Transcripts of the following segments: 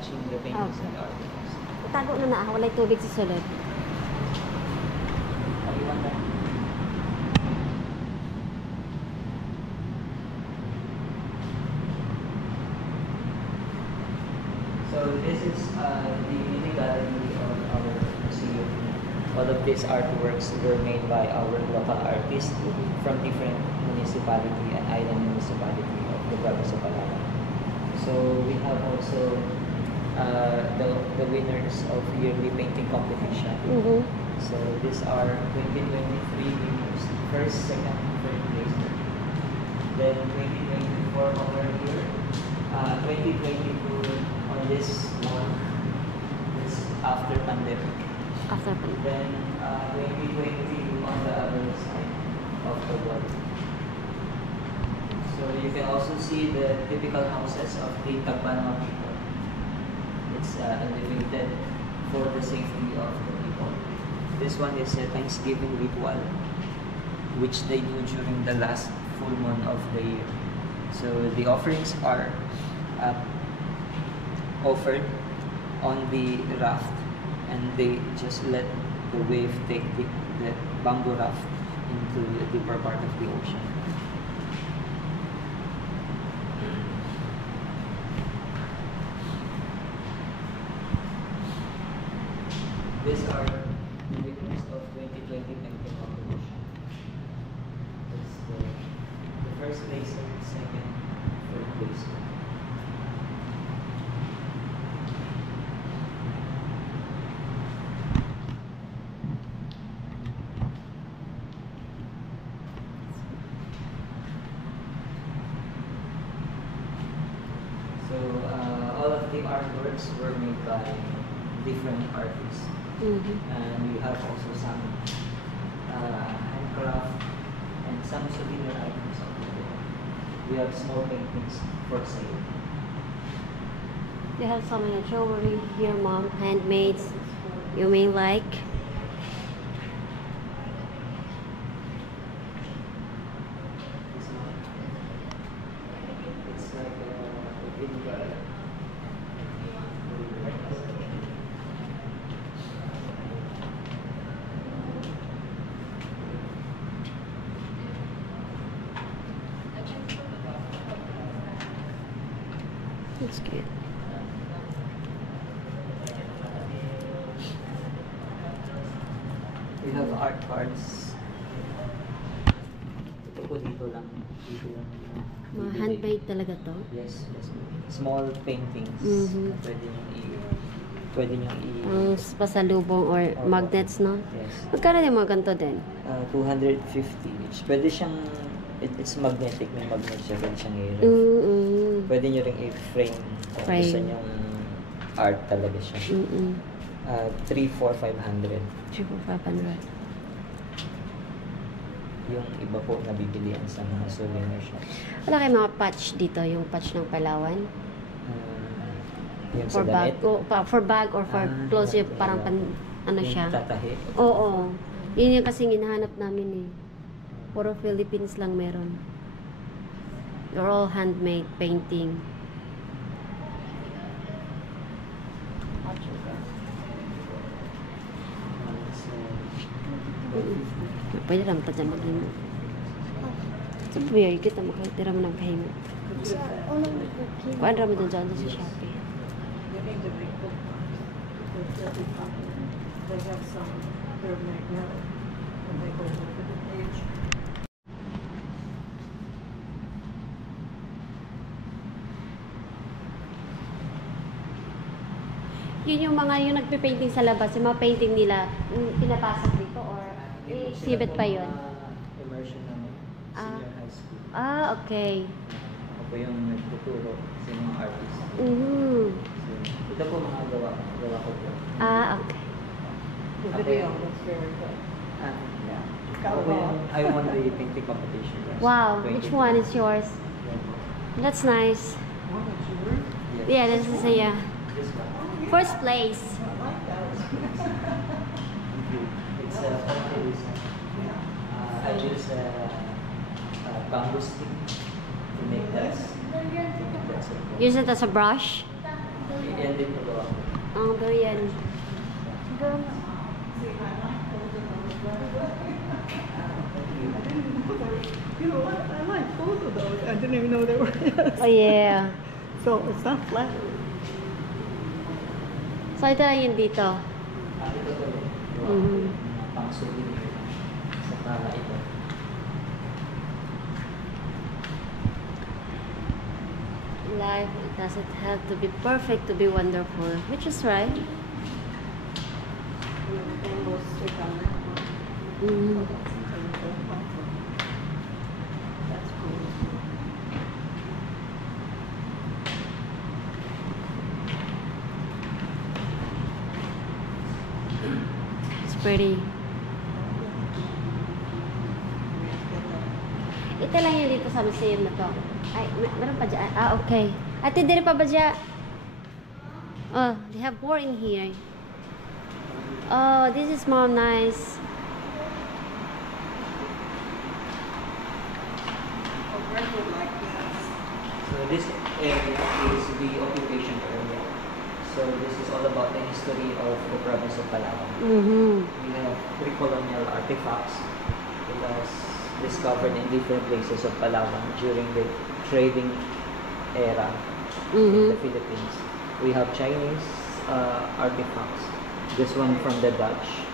matching the paintings and artifacts. Tago na na. Walay tubig sa sulod. Ayun na. So this is the mini gallery of our museum. All of these artworks were made by our local artists from different municipality and island municipality of the province of Palawan. So we have also the winners of yearly painting competition. So these are 2023 winners, first, second, third place. Then 2024 over here, 2022 on this one, this after pandemic. After pandemic. Then 2022 on the other side of the world. So you can also see the typical houses of the Tagbanwa people. It's elevated for the safety of the people. This one is a Thanksgiving ritual, which they do during the last full moon of the year. So the offerings are offered on the raft, and they just let the wave take the bamboo raft into the deeper part of the ocean. These are the winners of 2020 painting competition. That's the first place, second, third place. So all of the artworks were made by different artists. And we have also some handcraft and some souvenir items over there. We have small paintings for sale. They have some jewelry here, mom, handmade. You may like. It's like a vinegar. That's good. We have art cards. Ito po dito lang. Dito lang. Mga handmade talaga to? Yes, yes. Small paintings. Pwede nyo Ang pasalubong or magnets, no? Yes. Magkano yung mga ganito din? 250 each. Pwede siyang, it's magnetic. May magnet siya. Pwede siyang i-ref. Pwede nyo ring i-frame kung gusto nyo art talaga siya. 3, 4, 500. 3, 4, 500. Yung iba po nabibilihan sa mga souvenir shops. Wala kayong mga patch dito, yung patch ng Palawan? Yung For sa bag, damit? for bag or for clothes, yung parang ano yung siya? tatahi? Oo. Yun yung kasing hinahanap namin eh. Puro Philippines lang meron. They're all handmade painting. Pwede naman pa dyan mag-himot. Sabi, kita makatira mo ng kahimot. Kuhaan naman dyan sa Shopee. Yun yung mga yung nagpe-painting sa labas, yung mga painting nila, pinapasok dito or exhibit pa yun? Immersion namin, senior high school. Okay. Ako po yung nagtuturo sa mga artists. So, ito po mga gawa ko po. Okay. The video was very good. Yeah. Ako po yung, I won the painting competition. Wow, which one is yours? That's nice. What was yours? Yeah, this is a This one. first place. I like that. It's a I use bamboo stick to make that. Use it as a brush. Yan din po gawa. Ang durian. You know what? I like both of those. I didn't even know they were. Oh yeah. So it's not flat. So ito lang yun dito. Ito po yun. Mhm. Pang souvenir sa para ito. Life doesn't have to be perfect to be wonderful, which is right. Mhm. That's cool. It's pretty. Ito lang yun dito sa museum na to. Ay, meron pa dyan. Ah, okay. Ate, diri pa ba dyan? Oh, they have more in here. Oh, this is more nice. So this area is the occupation area. So this is all about the history of the province of Palawan. Mm-hmm. We have pre-colonial artifacts. It was discovered in different places of Palawan during the trading era in the Mm-hmm. Philippines. We have Chinese artifacts. This one from the Dutch.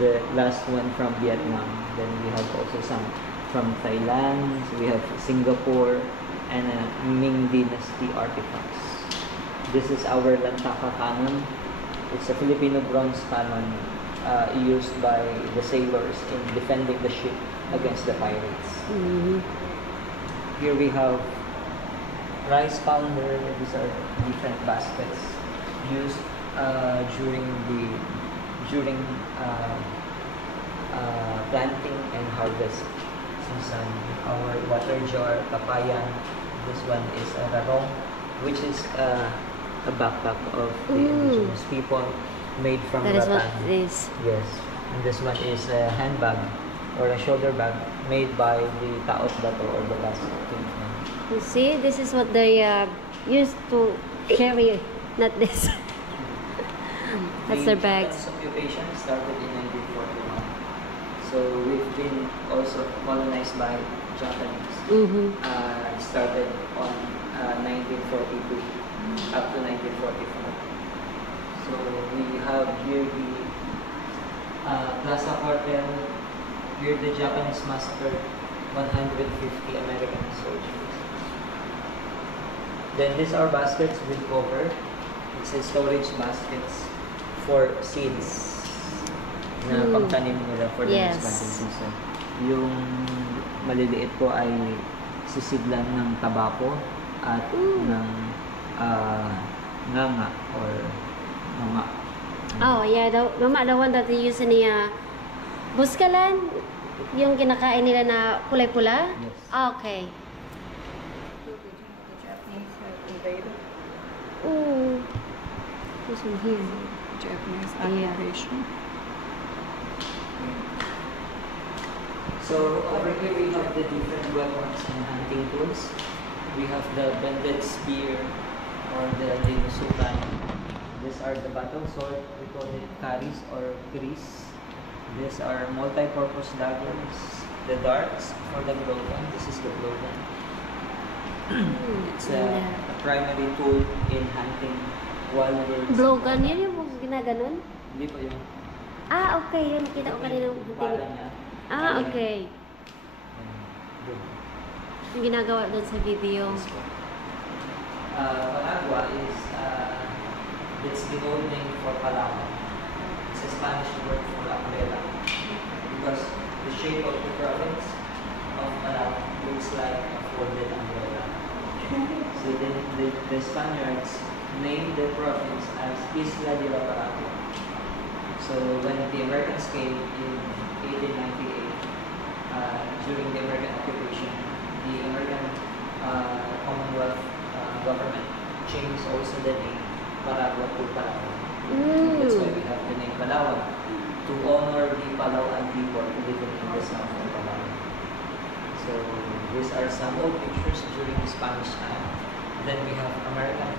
The last one from Vietnam. Then we have also some from Thailand. We have Singapore and Ming Dynasty artifacts. This is our Lantaka cannon. It's a Filipino bronze cannon used by the sailors in defending the ship against the pirates. Mm-hmm. Here we have rice pounder. These are different baskets used during planting and harvest season. Our water jar, kapayan. This one is a rarong, which is a backpack of the indigenous people made from That is what rattan. it is. Yes. And this one is a handbag or a shoulder bag made by the Taot Dato or the last kingsman. You see, this is what they used to carry, not this. That's their bags. The occupation started in 1941. So we've been also colonized by Japanese. Mm-hmm. Started on 1942 up to 1944. So we have here the Plaza Cartel. Here the Japanese massacred 150 American soldiers. Then these are baskets with cover. It's a storage baskets for seeds na pagtanim nila for the Yes. next planting season. Yung maliliit po ay sisidlan ng tabako at ng nganga or mama. Oh, yeah. The one that they use in the buskalan, yung kinakain nila na kulay-pula? Yes. Ah, okay. The Japanese have invaded. Ooh. This one here. Japanese Yeah. occupation. So over here we have the different weapons and hunting tools. We have the bended spear or the dinusukan. These are the battle sword. We call it karis or kris. These are multi-purpose daggers. The darts for the blowgun. This is the blowgun. It's a primary tool in hunting wild birds. Blowgun, yun yung ginaganon? Hindi po yung Ah, okay. Yun, nakita ko kanina. bala niya. Ah, okay. Good. Yung ginagawa doon sa video. Managua is it's the old name for Palawan. It's a Spanish word for umbrella because the shape of the province of Palawan looks like a folded umbrella. So then the Spaniards named the province as Isla de la Paraguay. So when the Americans came in 1898, during the American occupation, the American Commonwealth government changed also the name Paragua to Palawan. That's why we have the name Palawan to honor the Palawan people living in the south of Palawan. So these are some old pictures during the Spanish time. Then we have American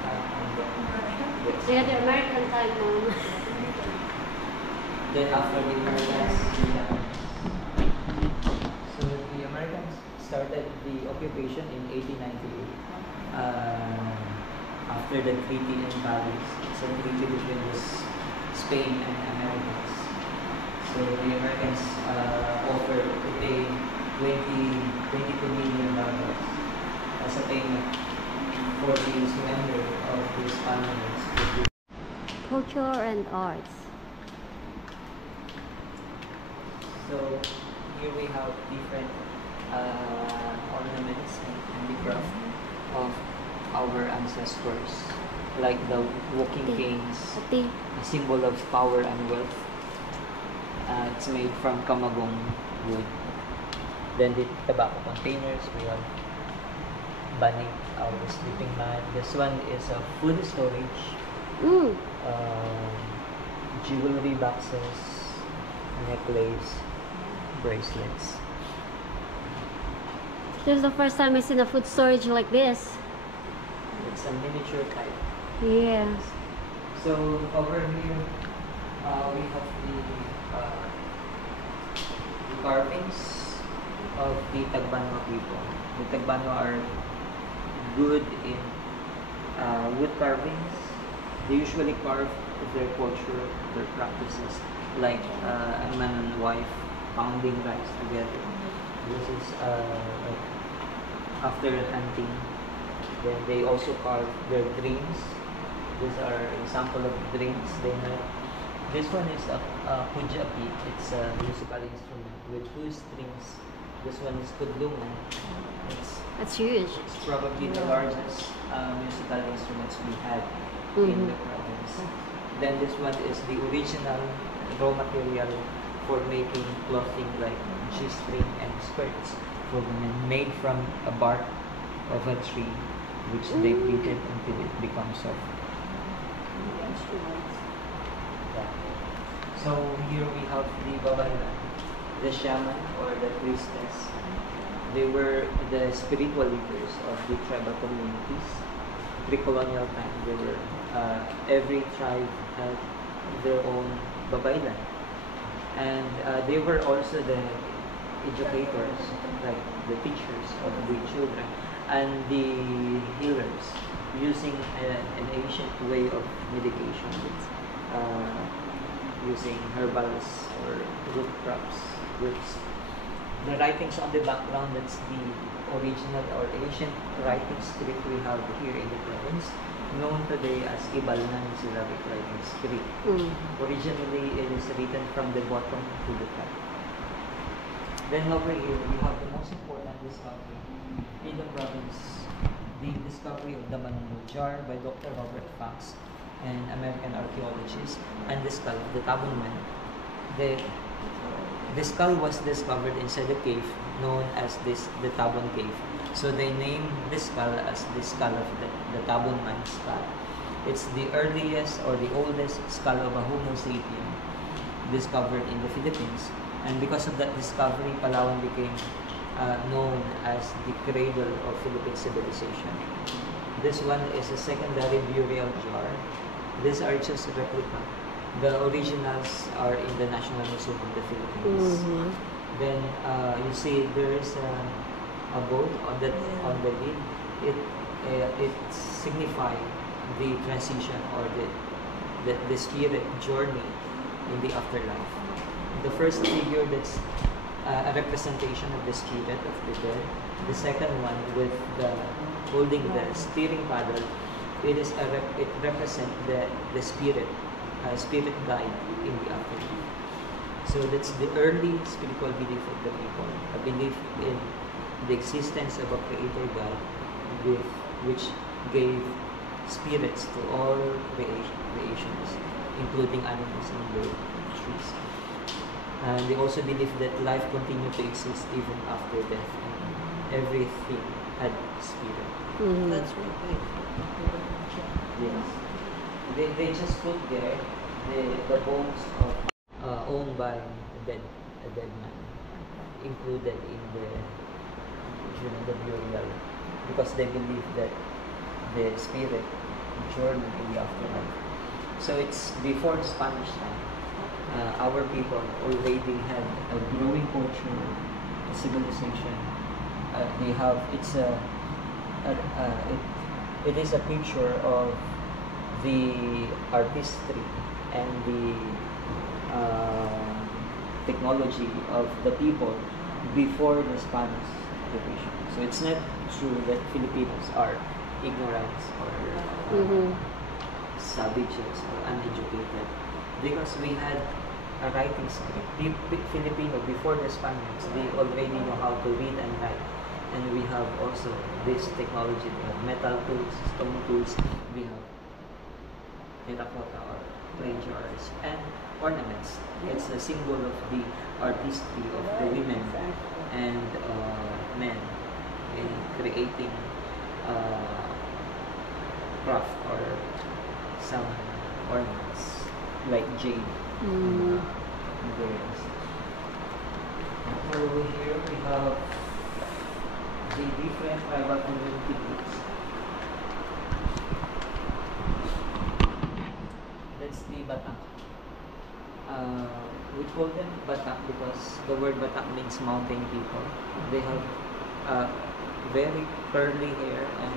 Yes. So you got the American time, Mom. Then after the Americans, so the Americans started the occupation in 1898. After the treaty in Paris, it's a treaty between Spain and Americans. So the Americans offered to pay $22 million as a payment for the surrender of the Spaniards. Culture and arts. So here we have different ornaments and handicraft of our ancestors, like the walking Ate. canes, Ate. a symbol of power and wealth. It's made from kamagong wood. Then the tobacco containers, we have Bani, our sleeping mat. This one is a food storage, Mm. jewelry boxes, necklace, bracelets. This is the first time I seen a food storage like this. It's a miniature type. Yeah. So over here, we have the carvings of the Tagbanwa people. The Tagbanwa are good in wood carvings. They usually carve their culture, their practices, like a man and wife pounding rice together. This is like after hunting. Then they also carve their dreams. These are example of dreams they have. This one is a pujapi. It's a musical instrument with 2 strings. This one is kudlungan. That's huge. It's probably the largest musical instruments we had in the Mhm. province. Then this one is the original raw material for making clothing like G-string and skirts for women, made from a bark of a tree, which they beat it until it becomes soft. Yeah. So here we have the babaylan, the shaman or the priestess. They were the spiritual leaders of the tribal communities. Pre-colonial time, they were every tribe had their own babaylan, and they were also the educators, like the teachers of the children, and the healers, using an ancient way of medication, using herbals or root crops, roots. The writings on the background, that's the original or ancient writing script we have here in the province, known today as Ibalnan syllabic writing script. Mm. Originally, it is written from the bottom to the top. Then over here, we have the most important discovery in the province, the discovery of the Manungo jar by Dr. Robert Fox, an American archaeologist, and the skull of the Tabunman. The skull was discovered inside a cave known as the Tabun Cave. So they named this skull as the skull of the Tabunman skull. It's the earliest or the oldest skull of a Homo sapien discovered in the Philippines. And because of that discovery, Palawan became known as the cradle of Philippine civilization. This one is a secondary burial jar. These are just replica. The originals are in the National Museum of the Philippines. Mhm. Then you see there is a boat on the lid. It signifies the transition or the spirit journey in the afterlife. The first figure, that's a representation of the spirit of the dead. The second one with the holding the steering paddle, it represents the spirit guide in the afterlife. So that's the early spiritual belief of the people, a belief in the existence of a creator God, which gave spirits to all creations, including animals and birds, trees. And they also believe that life continued to exist even after death, and everything had spirit. Mhm. That's what they. Yes. They just put there the bones of owned by a dead man, included in during the burial, because they believe that the spirit journey in the afterlife. So it's before Spanish time. Our people already had a growing culture, a civilization. They have it is a picture of the artistry and the technology of the people before the Spanish occupation. So it's not true that Filipinos are ignorant or savages or uneducated, because we had a writing script. Filipino before the Spaniards, they already know how to read and write. And we have also this technology. We have metal tools, stone tools, we have terracotta or clay jars, and ornaments. It's a symbol of the artistry of the women and men in creating craft or some ornaments like jade. Various. Over here we have the different tribal community groups. That's the Batak. We call them Batak because the word Batak means mountain people. They have very curly hair and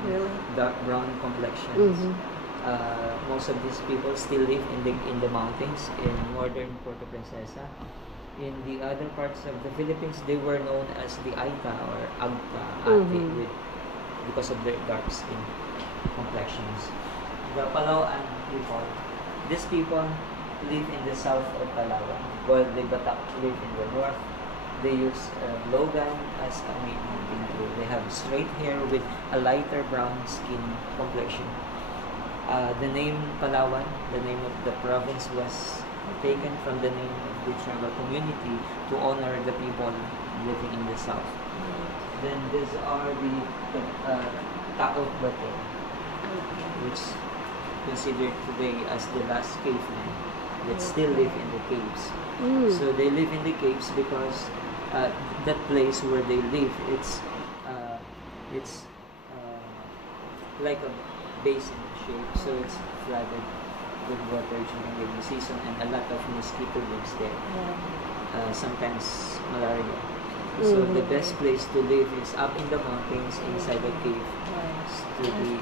dark brown complexions. Most of these people still live in the mountains in northern Puerto Princesa. In the other parts of the Philippines, they were known as the Aita or Agta Ate because of their dark skin complexions. The Palawan people, these people live in the south of Palawan, while the Batak live in the north. They use logan as a main hunting tool. They have straight hair with a lighter brown skin complexion. The name Palawan, the name of the province, was taken from the name of the tribal community to honor the people living in the south. Then these are the Taot Bato, which considered today as the last cavemen that still live in the caves. So they live in the caves because that place where they live, it's like a basin shape, so it's flooded with water during rainy season, and a lot of mosquito lives there. Sometimes malaria. So the best place to live is up in the mountains inside the cave. To be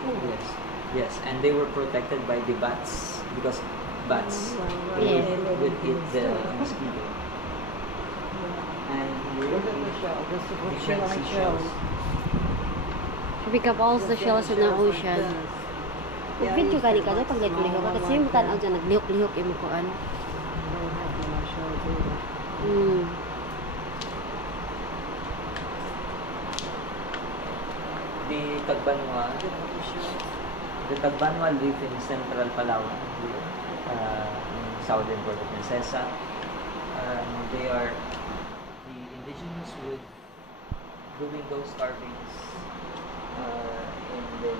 yes, and they were protected by the bats because bats would eat the mosquito. And here is different seashells. To pick up all the shells in the ocean. Mag-video ka ni ka pag naglihok ka kasi yung tanaw dyan naglihok-lihok yung mukuan. The Tagbanwa live in central Palawan, in southern Puerto Princesa. They are the indigenous with doing those carvings in the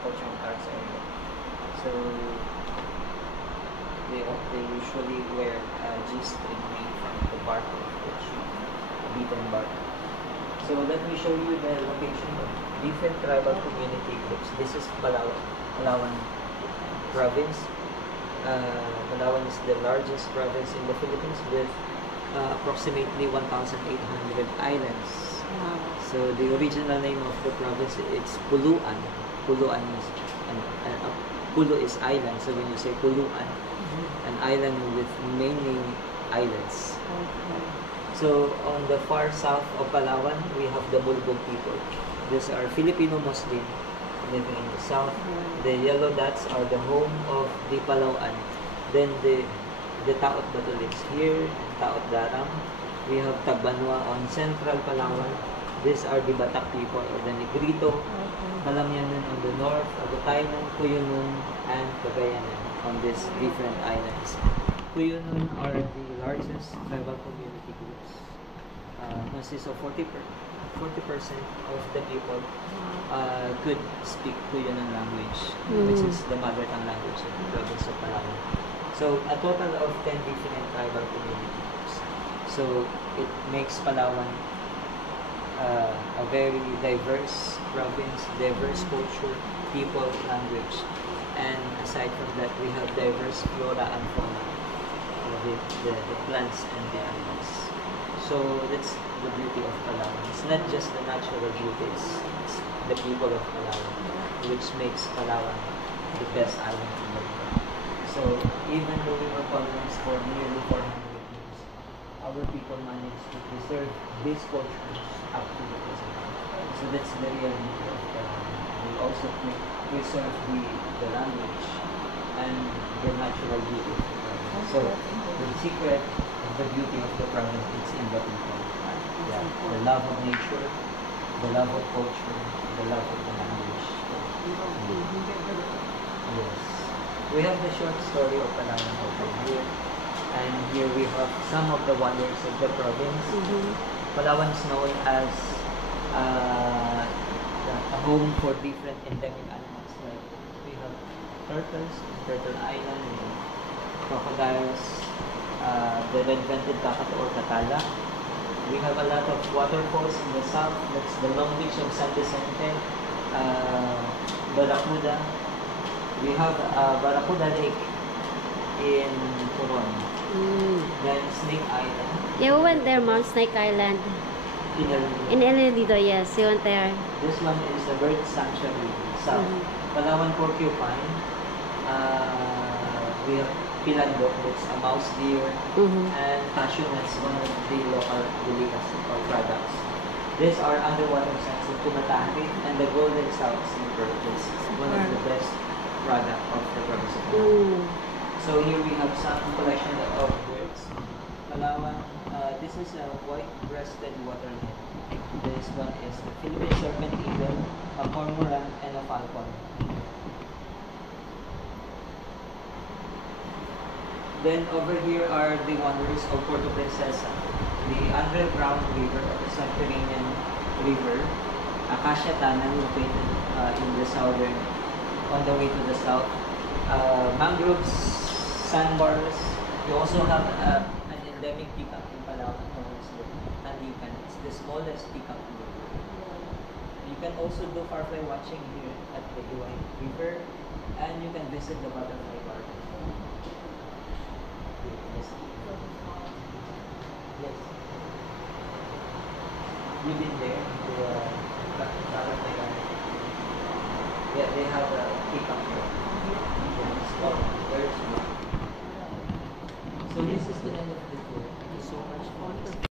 cultural arts area. So they usually wear a G-string made from the bark of the tree, a beaten bark. So let me show you the location of different tribal community groups. This is Palawan province. Palawan is the largest province in the Philippines with approximately 1,800 islands. So the original name of the province, it's Puluan. Puluan is Pulu is island. So when you say Puluan, an island with many islands. So on the far south of Palawan, we have the Bulbog people. These are Filipino Muslim living in the south. The yellow dots are the home of the Palawan. Then the Taot Bato lives here, and Taot Daram. We have Tagbanwa on central Palawan. These are the Batak people or the Negrito. Kalamyanan on the north, Agutaynon, Cuyunon, and Cagayanan on these different islands. Cuyunon are the largest tribal community groups. Consists of 40% of the people could speak Cuyunon language, which is the mother tongue language of the province of Palawan. So a total of 10 different tribal community groups. So it makes Palawan a very diverse province, diverse culture, people, language, and aside from that, we have diverse flora and fauna, the plants and the animals. So that's the beauty of Palawan. It's not just the natural beauty, it's the people of Palawan, which makes Palawan the best island in the world. So even though we were colonized for nearly 400 years, our people managed to preserve these cultures up to the present time. So that's the real beauty of Palawan. We also preserve the language and the natural beauty of the province. So the secret of the beauty of the province is in the people. Yeah. The love of nature, the love of culture, the love of the language. Yes. We have the short story of Palawan over here. And here we have some of the wonders of the province. Palawan is known as a home for different endemic animals. Like we have turtles, Turtle Island, we have crocodiles, the red-vented kakatu or katala. We have a lot of waterfalls in the south. That's the Long Beach of San Vicente, Barracuda. We have Barracuda Lake in Coron. Then Snake Island. Yeah, we went there, Mom. Snake Island. In In El Nido, yes, we went there. This one is the bird sanctuary, south. Palawan Porcupine. We have Pilandok, that's a mouse deer, and cashew nuts, one of the local delicacy or products. These are underwater sands of Tumatahit and the golden south snipper. It's one of the best product of the province of Palawan. So here we have some collection of birds. Palawan, this is a white-breasted waterlet. This one is the Philippine serpent eagle, a cormorant, and a falcon. Then over here are the wonders of Puerto Princesa, the underground river or the subterranean river, Acacia Tunnel located in the southern, on the way to the south. Mangroves, sandbars. You also have an endemic peacock in Palawan, known as the Nandican. It's the smallest peacock in the world. You can also do firefly watching here at the Iway River, and you can visit the butterfly garden. Yes. Yes. You've been there to butterfly garden. Yeah, they have a peacock there. Yeah, small, very small. So this is the end of the tour. Thank you so much for